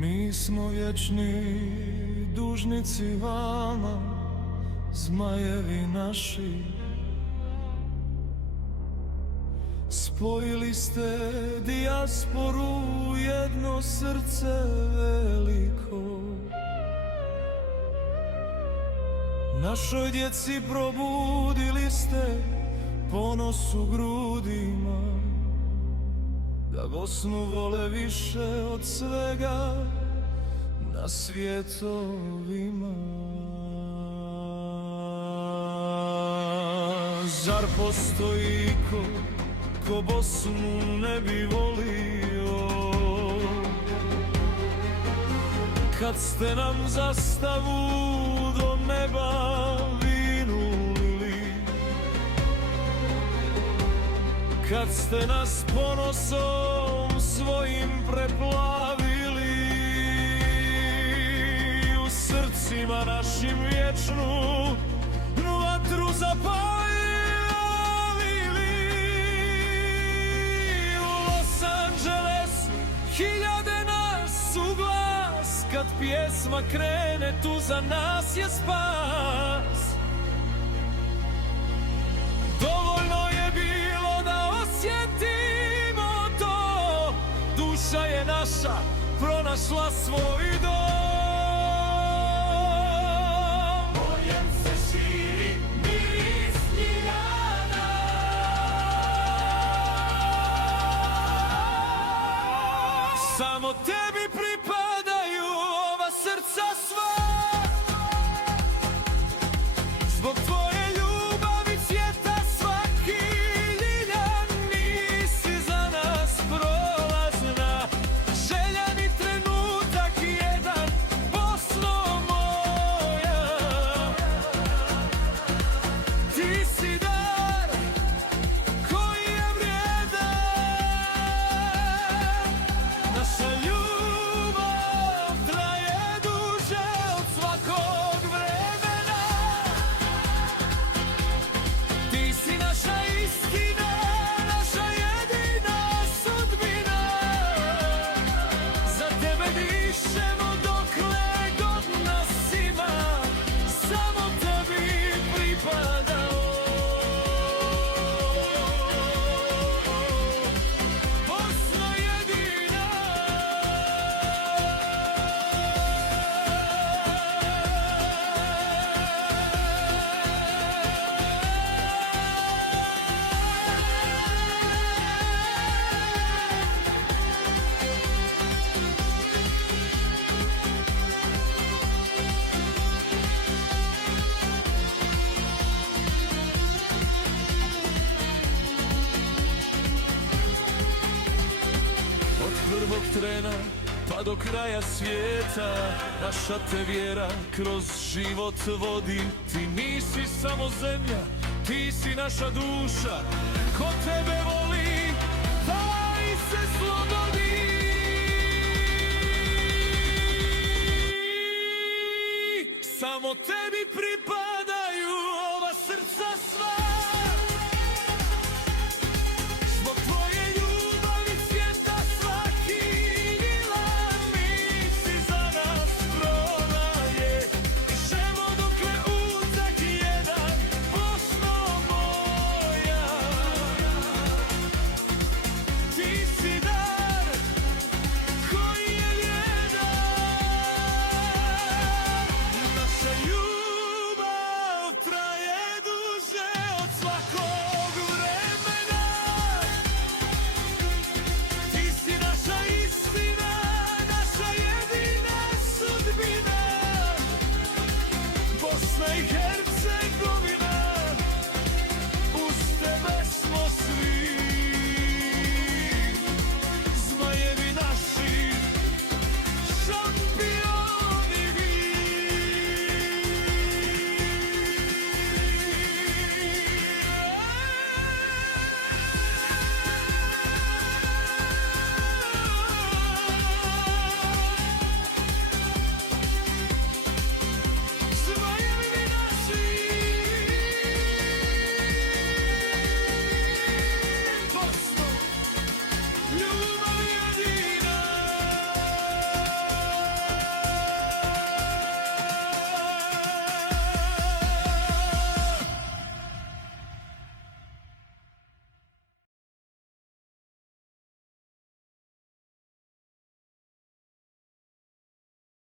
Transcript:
Mi smo vječni dužnici vama, zmajevi naši. Spojili ste dijasporu, jedno srce veliko. Našoj djeci probudili ste ponos u grudima, da Bosnu vole više od svega na svjetovima. Zar postoji ko Bosnu ne bi volio? Kad ste nam zastavu do neba vinuli, kad ste nas ponosom svojim preplavili, u srcima našim vječnu vatru zapalili. U Los Angeles hiljade nas u glas, kad pjesma krene tu za nas je spas. Dovoljno je bilo da osjetimo to, duša je naša pronašla svoj dom. Poljem se širi miris ljiljana, samo tebi pripadaju ova srca sva. Zbog tvoje ljubavi cvjeta svaki ljiljan, nisi za nas prolazna. Željani trenutak jedan, Bosno moja. Ti si dar koji je vrijedan, naša ljubav traje duže od svakog vremena. Ti si naša istina, naša jedina sudbina. Za tebe dišemo dokle god nas ima, samo tebi pripada. Bosno jedina. Od prvog trena pa do kraja svijeta, naša te vjera kroz život vodi. Ti nisi samo zemlja, ti si naša duša, ko tebe voli.